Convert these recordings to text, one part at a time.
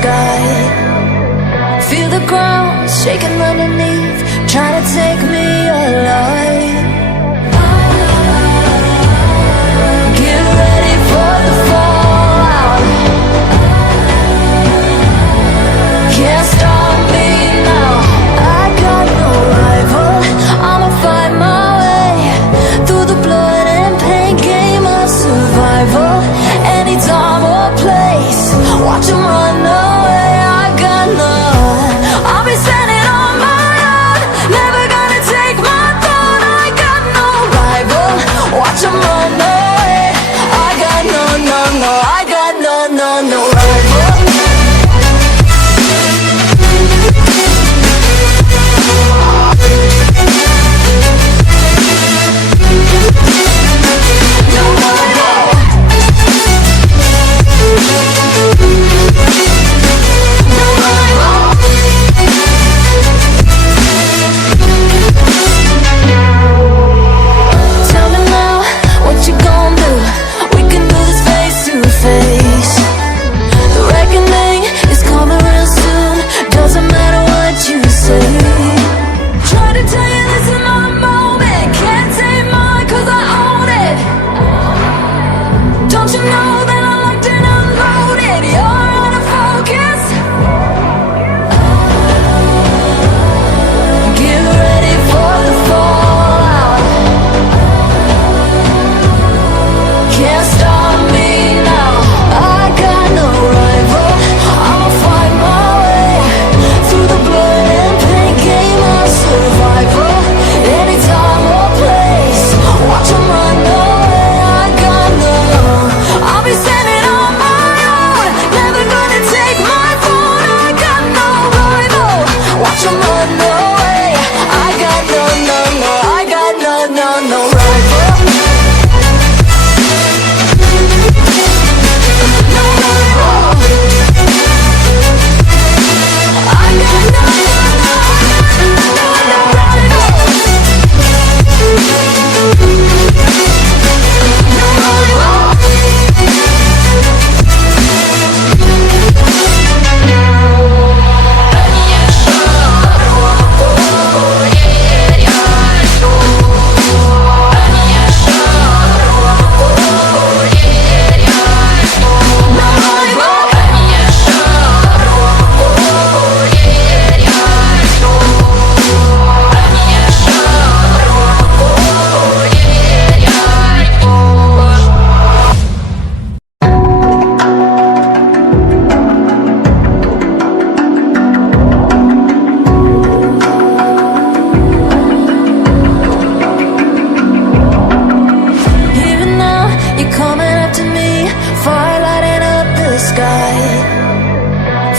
sky. Feel the ground shaking underneath, trying to take me alive. Get ready for the fallout. Can't stop me now. I got no rival. I'ma fight my way through the blood and pain game of survival. Any time or place, watch 'em run away. I got none. I'll be standing on my own, never gonna take my throne. I got no rival. Watch 'em run away. I got no, no, no. I got no, no, no rival.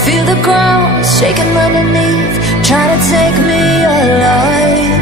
Feel the ground shaking underneath, trying to take me alive.